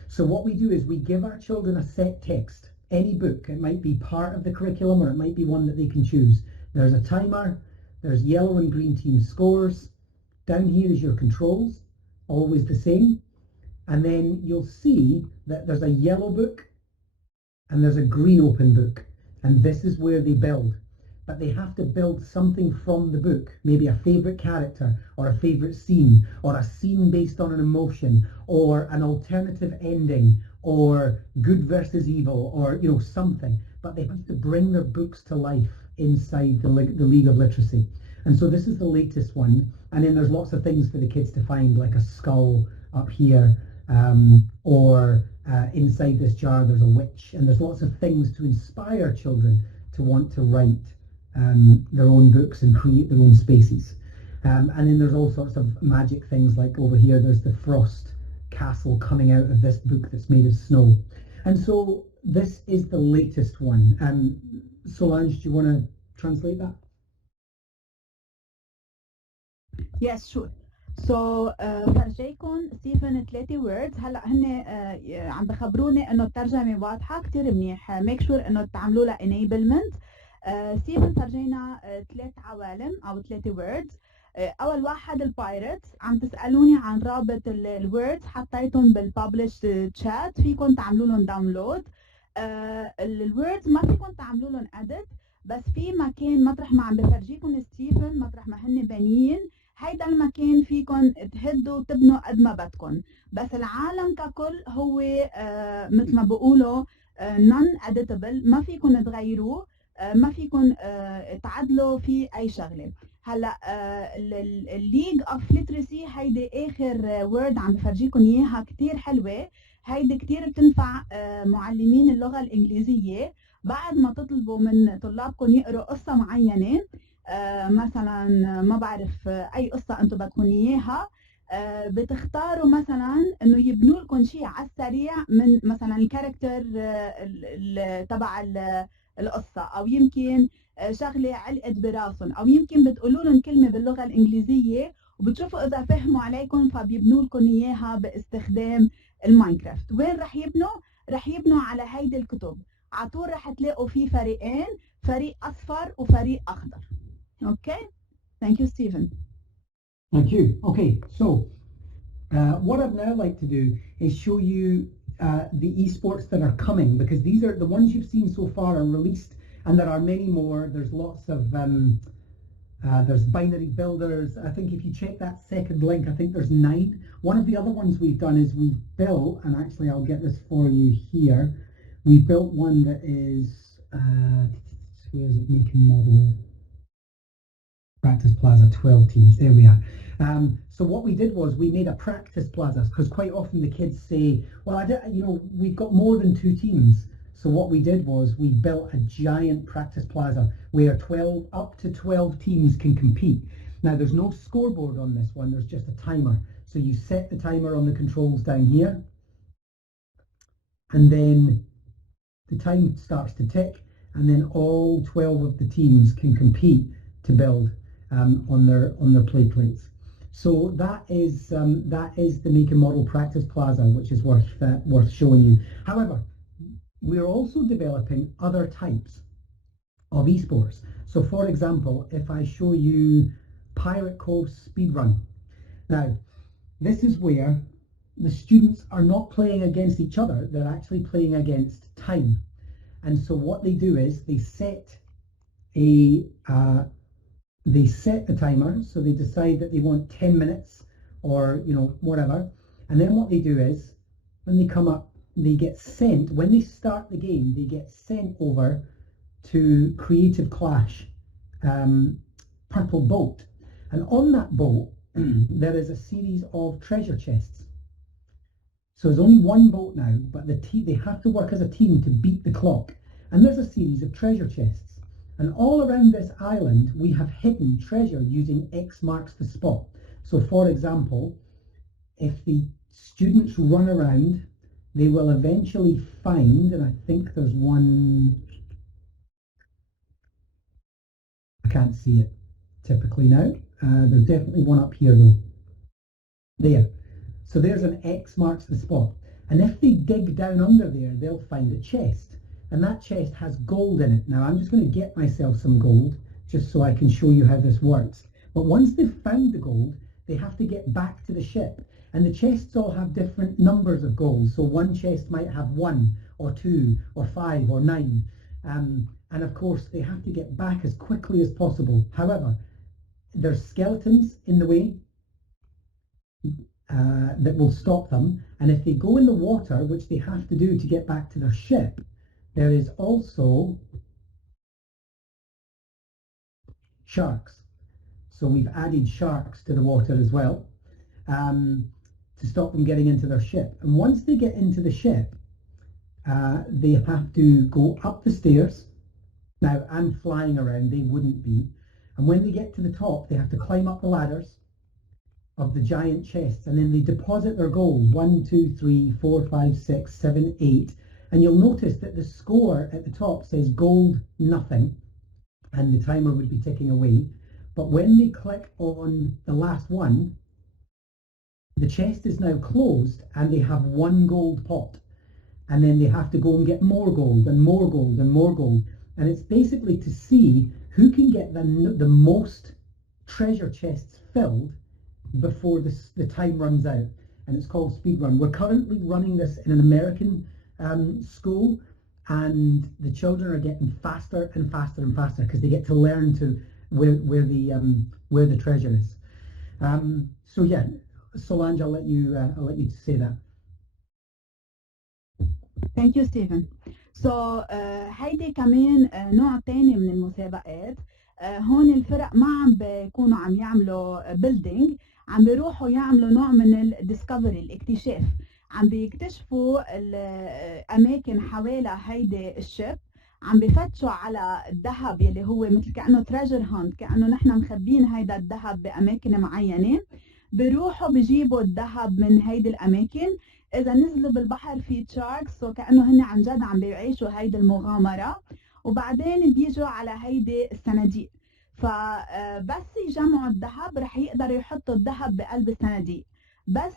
So what we do is we give our children a set text, any book. It might be part of the curriculum or it might be one that they can choose. There's a timer, there's yellow and green team scores. Down here is your controls, always the same. And then you'll see that there's a yellow book and there's a green open book. And this is where they build. But they have to build something from the book, maybe a favourite character or a favourite scene or a scene based on an emotion or an alternative ending or good versus evil or something. But they have to bring their books to life inside the League of Literacy. And so this is the latest one. And then there's lots of things for the kids to find, like a skull up here or inside this jar there's a witch, and there's lots of things to inspire children to want to write their own books and create their own spaces. And then there's all sorts of magic things, like over here there's the frost castle coming out of this book that's made of snow. And so this is the latest one. Solange, do you want to translate that? Yes, sure. So فرجيكم ستيفن 3 words. هلا هن عم بخبروني انه الترجمه واضحه كتير منيح. make sure انه تعملوا لها enablement. ستيفن فرجينا 3 عوالم او 3 words. اول واحد البايرت. عم تسالوني عن رابط الوردز، حطيتهم بالببلش تشات، فيكم تعملوا لهم داونلود. الوردز ما فيكم تعملوا لهم اديت، بس في مكان مطرح ما عم بفرجيكم ستيفن، مطرح ما هن بنين، هيدا المكان فيكم تهدوا تبنوا قد ما بدكم. بس العالم ككل هو مثل ما بقولوا non editable، ما فيكم تغيروه، ما فيكم تعدلوا فيه اي شغله. هلا الليج اوف ليترسي هيدي اخر وورد عم بفرجيكم اياها، كثير حلوه. هيدي كثير بتنفع معلمين اللغه الانجليزيه بعد ما تطلبوا من طلابكم يقروا قصه معينه. مثلا ما بعرف اي قصه انتم بدكم اياها، بتختاروا مثلا انه يبنوا لكم شيء على السريع من مثلا الكاركتر تبع القصه، او يمكن شغله علقت براسهم، او يمكن بتقولوا لهم كلمه باللغه الانجليزيه وبتشوفوا اذا فهموا عليكم فبيبنوا لكم اياها باستخدام الماينكرافت. وين رح يبنوا؟ رح يبنوا على هيدي الكتب. على طول رح تلاقوا في فريقين، فريق اصفر وفريق اخضر. Okay, thank you, Stephen. Thank you. Okay, so what I'd now like to do is show you the esports that are coming, because these are the ones you've seen so far are released, and there are many more. There's lots of there's binary builders. I think if you check that second link, I think there's 9. One of the other ones we've done is we've built, and actually I'll get this for you here. We built one that is where is it? Making model. Practice Plaza, 12 teams. There we are. So what we did was we made a practice plaza, because quite often the kids say, well, we've got more than 2 teams. So what we did was we built a giant practice plaza where up to 12 teams can compete. Now there's no scoreboard on this one, there's just a timer. So you set the timer on the controls down here, and then the time starts to tick, and then all 12 of the teams can compete to build on their play plates. So that is the Make and Model Practice Plaza, which is worth showing you. However, we're also developing other types of esports. So for example, if I show you Pirate Cove Speedrun. Now, this is where the students are not playing against each other, they're actually playing against time. And so what they do is they set the timer, so they decide that they want 10 minutes or whatever, and then what they do is when they come up, they get sent, when they start the game, they get sent over to Creative Clash Purple Boat, and on that boat there is a series of treasure chests. So there's only one boat now, but they have to work as a team to beat the clock, and there's a series of treasure chests. And all around this island, we have hidden treasure using X marks the spot. So for example, if the students run around, they will eventually find, and I think there's one, I can't see it typically now. There's definitely one up here though. There. So there's an X marks the spot. And if they dig down under there, they'll find a chest. And that chest has gold in it. Now I'm just going to get myself some gold just so I can show you how this works. But once they've found the gold, they have to get back to the ship. And the chests all have different numbers of gold. So one chest might have 1 or 2 or 5 or 9. And of course they have to get back as quickly as possible. However, there's skeletons in the way that will stop them. And if they go in the water, which they have to do to get back to their ship, there is also sharks. So we've added sharks to the water as well. to stop them getting into their ship. And once they get into the ship, they have to go up the stairs. Now, I'm flying around, they wouldn't be. And when they get to the top, they have to climb up the ladders of the giant chests, and then they deposit their gold. 1, 2, 3, 4, 5, 6, 7, 8. And you'll notice that the score at the top says gold nothing, and the timer would be ticking away. But when they click on the last one, the chest is now closed and they have 1 gold pot. And then they have to go and get more gold and more gold and more gold. And it's basically to see who can get the most treasure chests filled before the time runs out. And it's called speedrun. We're currently running this in an American school, and the children are getting faster and faster and faster because they get to learn to where the treasure is. So yeah, Solange, I'll let you say that. Thank you, Stephen. So هيدي كمان نوع تاني من المسابقات. هون الفرق ما عم بيكونوا عم يعملوا building، عم بيروحوا يعملوا نوع من الديسكفري، الاكتشاف. عم بيكتشفوا الأماكن حوالي هيدي الشيب، عم بفتشوا على الذهب يلي هو مثل كأنه تريجر هانت، كأنه نحن مخبين هيدا الذهب بأماكن معينة. بيروحوا بيجيبوا الذهب من هيدي الأماكن. إذا نزلوا بالبحر في تشاركس، كأنه هن عن جد عم بيعيشوا هيدي المغامرة، وبعدين بيجوا على هيدي الصناديق. فبس يجمعوا الذهب رح يقدروا يحطوا الذهب بقلب الصناديق. بس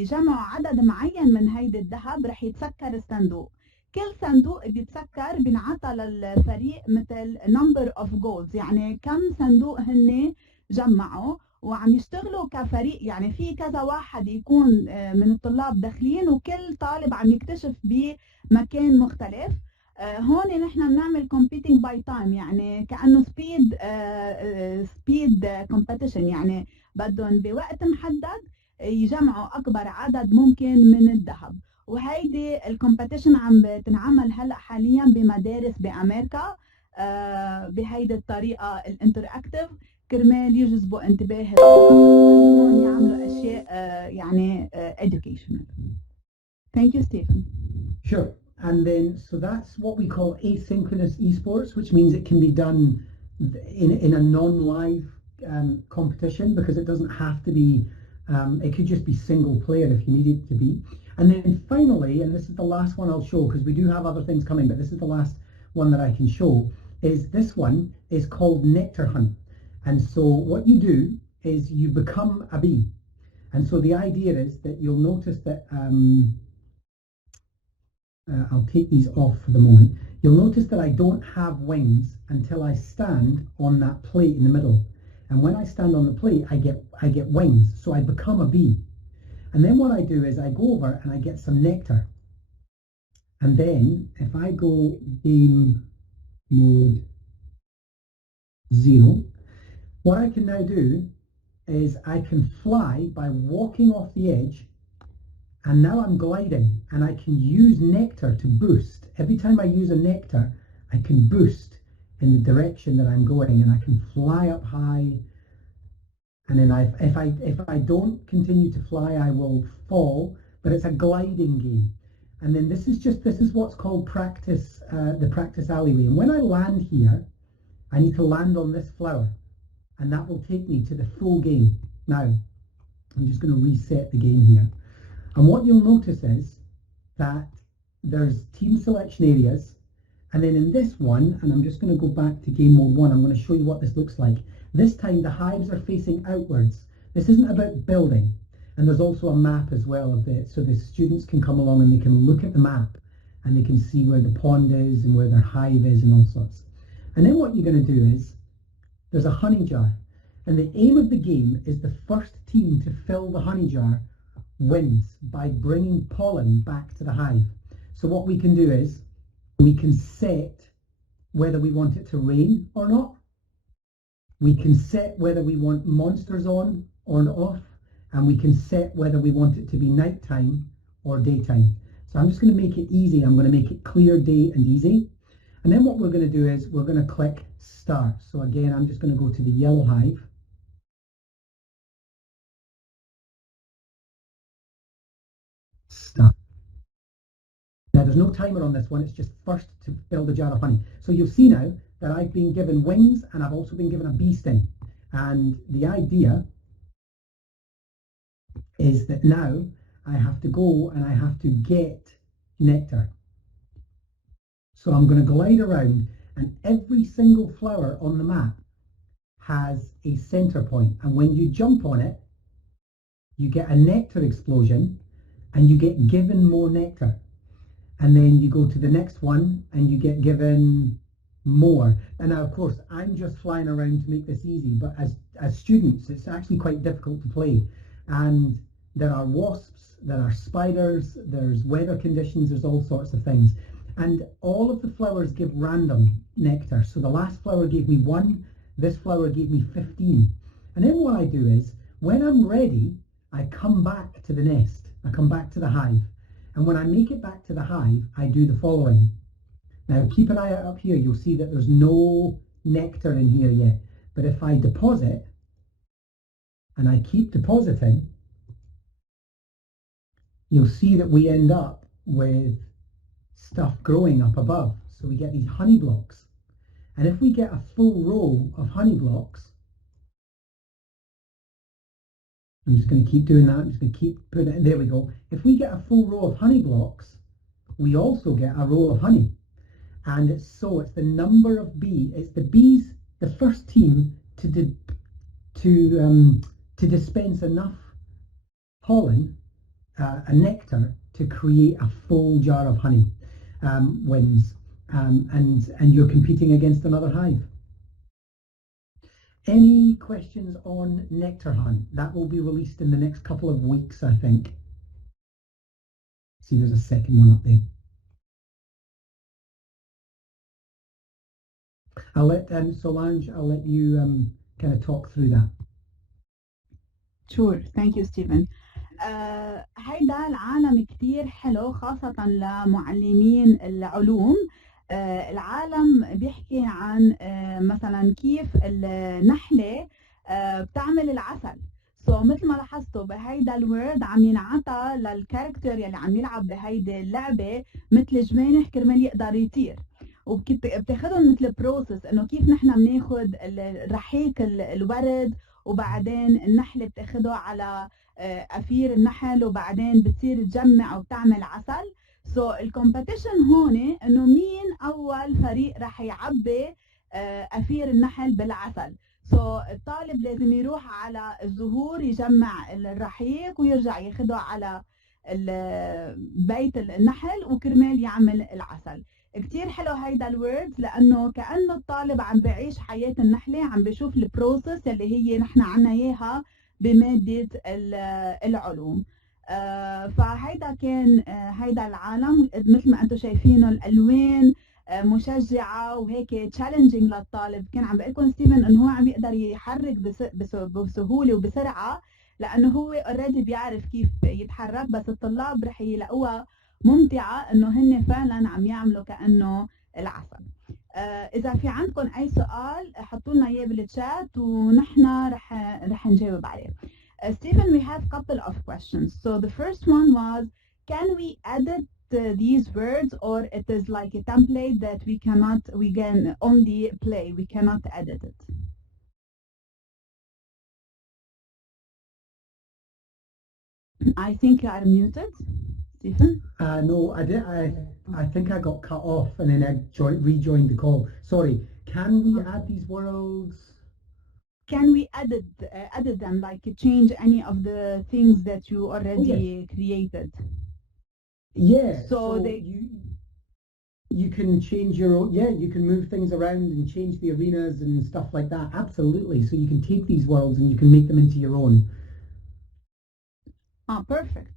يجمعوا عدد معين من هيدي الذهب رح يتسكر الصندوق. كل صندوق بيتسكر بينعطى للفريق مثل number of goals، يعني كم صندوق هن جمعوا وعم يشتغلوا كفريق. يعني في كذا واحد يكون من الطلاب داخلين، وكل طالب عم يكتشف بمكان مختلف. هون نحن بنعمل competing by time، يعني كأنه speed competition، يعني بدهم بوقت محدد يجمعوا أكبر عدد ممكن من الذهب. وهيدي الكومبيتيشن عم بتنعمل هلا حاليا بمدارس بأمريكا بهيدي الطريقة الانتراكتيف، كرمال يجذبوا انتباه الأطفال يعملوا أشياء يعني educational. Thank you, Stephen. Sure. And then, so that's what we call asynchronous esports, which means it can be done in a non-live competition, because it doesn't have to be, it could just be single player if you need it to be. And then finally, and this is the last one I'll show, because we do have other things coming, but this is the last one that I can show, is this one is called Nectar Hunt. And so what you do is you become a bee. And so the idea is that you'll notice that, I'll take these off for the moment. You'll notice that I don't have wings until I stand on that plate in the middle. And when I stand on the plate, I get wings. So I become a bee. And then what I do is I go over and I get some nectar. And then if I go game mode 0, what I can now do is I can fly by walking off the edge, and now I'm gliding, and I can use nectar to boost. Every time I use a nectar, I can boost in the direction that I'm going, and I can fly up high. And then if I don't continue to fly, I will fall, but it's a gliding game. And then this is what's called practice, the practice alleyway. And when I land here, I need to land on this flower, and that will take me to the full game. Now, I'm just going to reset the game here. And what you'll notice is that there's team selection areas, and then in this one, and I'm just going to go back to game mode 1, I'm going to show you what this looks like. This time the hives are facing outwards. This isn't about building, and there's also a map as well of it, so the students can come along and they can look at the map and they can see where the pond is and where their hive is and all sorts. And then what you're going to do is there's a honey jar, and the aim of the game is the first team to fill the honey jar wins by bringing pollen back to the hive. So what we can do is we can set whether we want it to rain or not. We can set whether we want monsters on or off, and we can set whether we want it to be nighttime or daytime. So I'm just going to make it easy. I'm going to make it clear, day and easy. And then what we're going to do is we're going to click start. So again, I'm just going to go to the yellow hive. There's no timer on this one, it's just first to build a jar of honey. So you'll see now that I've been given wings and I've also been given a bee sting. And the idea is that now I have to go and I have to get nectar. So I'm going to glide around, and every single flower on the map has a center point, and when you jump on it, you get a nectar explosion and you get given more nectar. And then you go to the next one and you get given more. And now, of course, I'm just flying around to make this easy, but as students, it's actually quite difficult to play. And there are wasps, there are spiders, there's weather conditions, there's all sorts of things. And all of the flowers give random nectar. So the last flower gave me 1, this flower gave me 15. And then what I do is, when I'm ready, I come back to the nest, I come back to the hive. And when I make it back to the hive, I do the following. Now keep an eye out up here, you'll see that there's no nectar in here yet. But if I deposit, and I keep depositing, you'll see that we end up with stuff growing up above. So we get these honey blocks. And if we get a full row of honey blocks, I'm just going to keep doing that. I'm just going to keep putting it, there we go. If we get a full row of honey blocks, we also get a row of honey. And it's the number of bees, it's the bees, the first team to dispense enough pollen, nectar, to create a full jar of honey wins. And you're competing against another hive. Any questions on Nectar Hunt? That will be released in the next couple of weeks, I think. See, there's a second one up there. I'll let Solange, I'll let you kind of talk through that. Sure, thank you Stephen. هيدا العالم كتير حلو خاصة لمعلمين العلوم. العالم بيحكي عن مثلا كيف النحلة بتعمل العسل. مثل ما لاحظتوا بهيدا الورد عم ينعطى للكاركتر يلي عم يلعب بهيدي اللعبة مثل جوانح كرمال يقدر يطير. وبتاخدهم مثل بروسس انه كيف نحن بناخد رحيق الورد وبعدين النحلة بتاخده على أفير النحل وبعدين بتصير تجمع وبتعمل عسل. الكومبيتيشن هون انه مين اول فريق رح يعبي أفير النحل بالعسل. الطالب لازم يروح على الزهور يجمع الرحيق ويرجع ياخده على بيت النحل وكرمال يعمل العسل. كتير حلو هيدا الوردز لانه كأنه الطالب عم بيعيش حياة النحلة، عم بيشوف البروسس اللي هي نحن عنا اياها بمادة العلوم. فهيدا كان هيدا العالم مثل ما انتم شايفينه، الالوان مشجعة وهيك تشالنجينج للطالب. كان عم بقول لكم ستيفن انه هو عم يقدر يحرك بسهولة وبسرعة لانه هو اوريدي بيعرف كيف يتحرك، بس الطلاب رح يلاقوها ممتعة انه هن فعلا عم يعملوا كأنه العسل. اذا في عندكم اي سؤال حطوا لنا اياه بالتشات ونحن رح نجاوب عليه. Stephen, we have a couple of questions. So the first one was, can we edit these words, or it is like a template that we can only play, we cannot edit it? I think you are muted, Stephen. No, I did. I think I got cut off and then I rejoined the call. Sorry. Can we add these worlds? Can we edit them, like change any of the things that you already created? Yeah. So you can change your own. Yeah, you can move things around and change the arenas and stuff like that. Absolutely. So you can take these worlds and you can make them into your own. Perfect.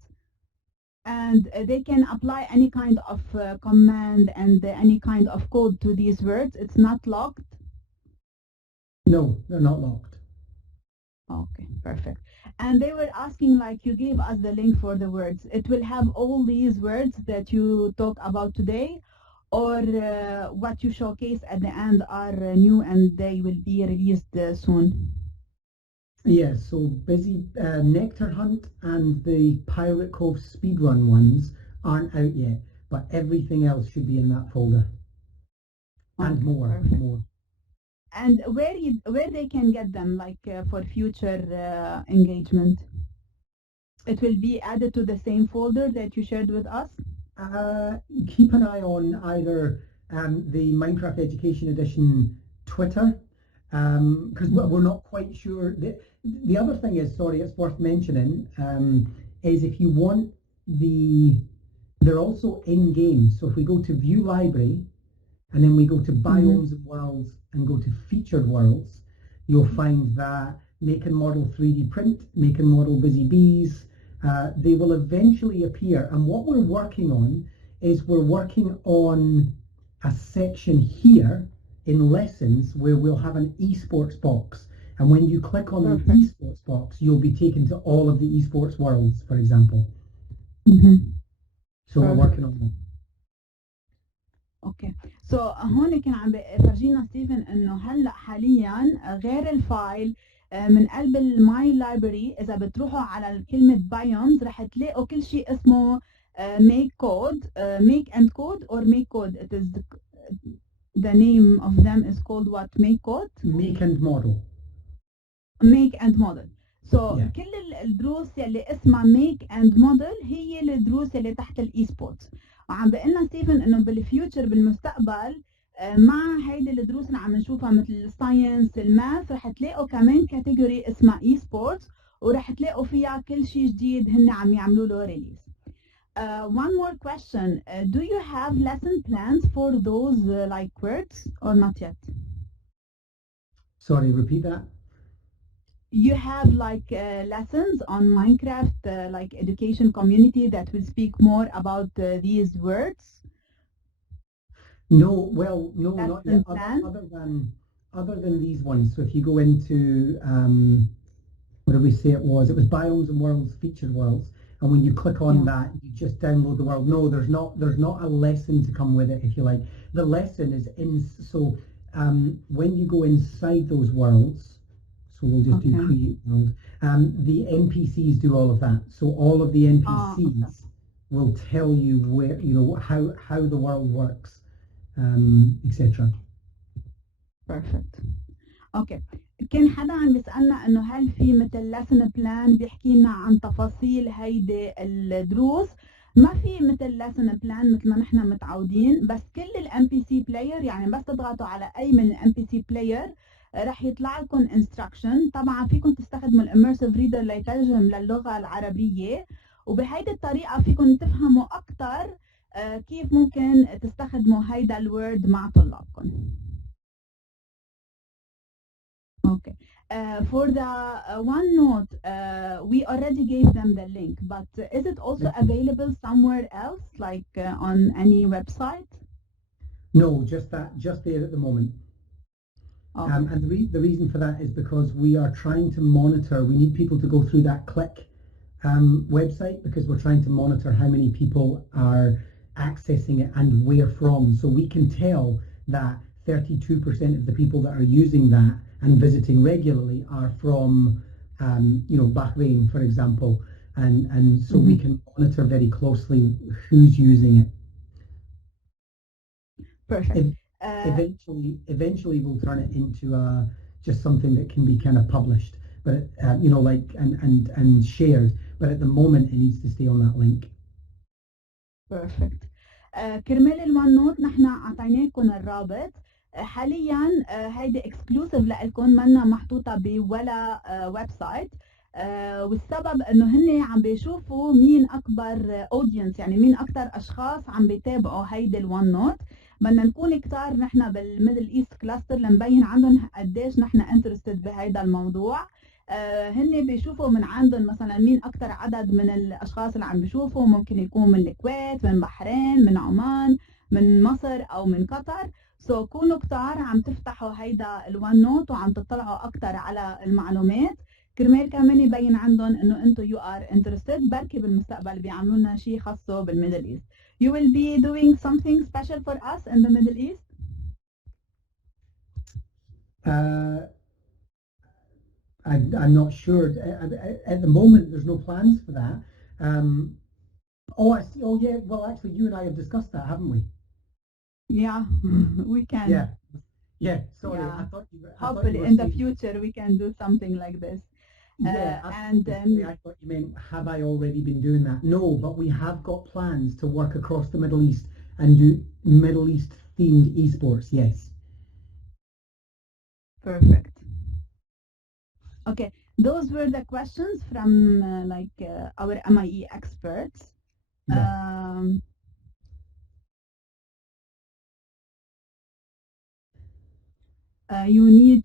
And they can apply any kind of command and any kind of code to these words. It's not locked. No, they're not locked. Okay, perfect. And they were asking, like, you gave us the link for the words. It will have all these words that you talk about today, or what you showcase at the end are new and they will be released soon? Yeah, so busy Nectar Hunt and the Pirate Cove speedrun ones aren't out yet. but everything else should be in that folder and Okay, more, perfect. more. And where they can get them, like for future engagement? It will be added to the same folder that you shared with us? Keep an eye on either the Minecraft Education Edition Twitter, because we're not quite sure. The other thing is, sorry, it's worth mentioning, is if you want they're also in-game. So if we go to View Library, and then we go to Biomes and Worlds and go to Featured Worlds, you'll find that Make and Model 3D Print, Make and Model Busy Bees, they will eventually appear. And what we're working on is we're working on a section here in lessons where we'll have an esports box. And when you click on the esports box, you'll be taken to all of the esports worlds, for example. So we're working on that. اوكي سو هون كان عم بفرجينا ستيفن انه هلا حاليا غير الفايل من قلب الماي لايبرري اذا بتروحوا على كلمه بايومز رح تلاقوا كل شيء اسمه make code make and code or make code. It is the name of them is called what? Make code, make and model. make and model. So كل الدروس يلي اسمها make and model هي الدروس يلي تحت الاي سبورتس. وعم بقلنا ستيفن انه بالفيوتشر بالمستقبل مع هيدي الدروس اللي عم نشوفها مثل الساينس الماث رح تلاقوا كمان كاتيجوري اسمها اي سبورتس ورح تلاقوا فيها كل شيء جديد هن عم يعملوا له ريليز. One more question. Do you have lesson plans for those like words or not yet? Sorry, repeat that. You have like lessons on Minecraft, like education community that will speak more about these words? No, well, no, not yet. Other than these ones. So if you go into what did we say it was? It was Biomes and Worlds, Featured Worlds. And when you click on that, you just download the world. No, there's not a lesson to come with it, if you like. The lesson is in. So when you go inside those worlds, so we'll just do create world. The NPCs do all of that. So all of the NPCs will tell you where, how the world works, etc. Perfect. Okay. كان حدا عم بيسألنا انه هل في مثل lesson plan بيحكي لنا عن تفاصيل هيدي الدروس؟ ما في مثل lesson plan مثل ما نحن متعودين، بس كل ال NPC player يعني بس تضغطوا على اي من ال NPC player رح يطلع لكم instruction. طبعا فيكم تستخدموا ال immersive reader ليترجم للغة العربية، وبهيدي الطريقة فيكم تفهموا أكثر كيف ممكن تستخدموا هيدا الورد مع طلابكم. Okay. For the OneNote, we already gave them the link, but is it also available somewhere else, like on any website? No, just there at the moment. And the reason for that is because we are trying to monitor. We need people to go through that click website because we're trying to monitor how many people are accessing it and where from. So we can tell that 32% of the people that are using that and visiting regularly are from, Bahrain, for example, and so we can monitor very closely who's using it. Perfect. Eventually we'll turn it into just something that can be kind of published, but and shared. But at the moment, it needs to stay on that link. Perfect. كرمال الون نوت نحن اعطيناكم الرابط. حاليا هيدي اكسكلوسيف لكم منا محطوطه بولا ويب سايت، والسبب انه هن عم بيشوفوا مين اكبر اودينس، يعني مين اكثر اشخاص عم بيتابعوا هيدي الون نوت. بدنا نكون كتار نحن بالميدل ايست كلاستر لنبين عندهم قديش نحن انترستد بهيدا الموضوع. هن بيشوفوا من عندهم مثلا مين اكثر عدد من الاشخاص اللي عم بيشوفوا، ممكن يكون من الكويت، من بحرين، من عمان، من مصر او من قطر. سو كونوا كتار عم تفتحوا هيدا الون نوت وعم تطلعوا اكثر على المعلومات كرمال كمان يبين عندهم انه انتم يو ار انترستد. بركي بالمستقبل بيعملوا لنا شيء خاصه بالميدل ايست. You will be doing something special for us in the Middle East? I'm not sure. At the moment, there's no plans for that. Oh, I see. Oh, yeah. Well, actually, you and I have discussed that, haven't we? Yeah, we can. Yeah. Yeah. Sorry, Yeah. I thought you were Hopefully, in the saying. future, we can do something like this. Yeah, And absolutely. I thought you meant, have I already been doing that? No, but we have got plans to work across the Middle East and do Middle East themed esports. Yes. perfect. Okay, those were the questions from our MIE experts. Yeah. You need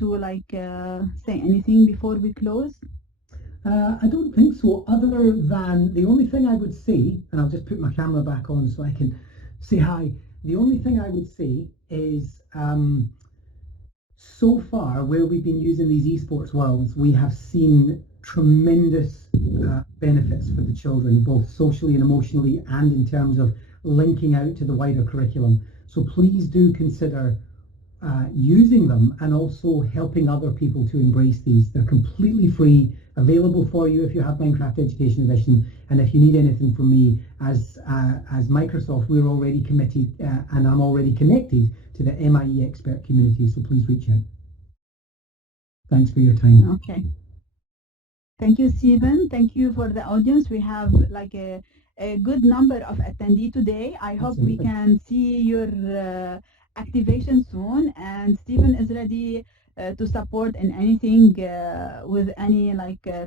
to say anything before we close. I don't think so, other than the only thing I would say, and I'll just put my camera back on so I can say hi. The only thing I would say is so far, where we've been using these esports worlds, we have seen tremendous benefits for the children, both socially and emotionally, and in terms of linking out to the wider curriculum. So please do consider using them and also helping other people to embrace these. They're completely free, available for you if you have Minecraft Education Edition. And if you need anything from me, as Microsoft, we're already committed and I'm already connected to the MIE expert community. So please reach out. Thanks for your time. Okay. Thank you, Stephen. Thank you for the audience. We have like a good number of attendees today. I hope we can see your activation soon, and Stephen is ready to support in anything with any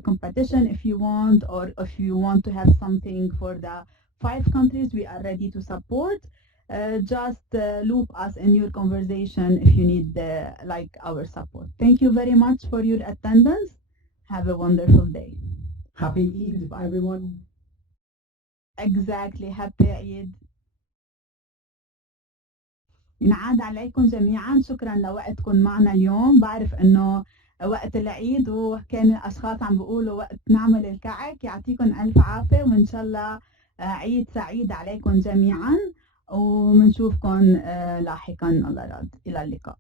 competition if you want, or if you want to have something for the 5 countries, we are ready to support. Just loop us in your conversation if you need our support. Thank you very much for your attendance. Have a wonderful day. Happy Eid, everyone. Exactly. Happy Eid. ينعاد عليكم جميعا. شكرا لوقتكم معنا اليوم. بعرف انه وقت العيد وكان الاشخاص عم بيقولوا وقت نعمل الكعك. يعطيكم الف عافية وان شاء الله عيد سعيد عليكم جميعا ومنشوفكم لاحقا الله راد. الى اللقاء.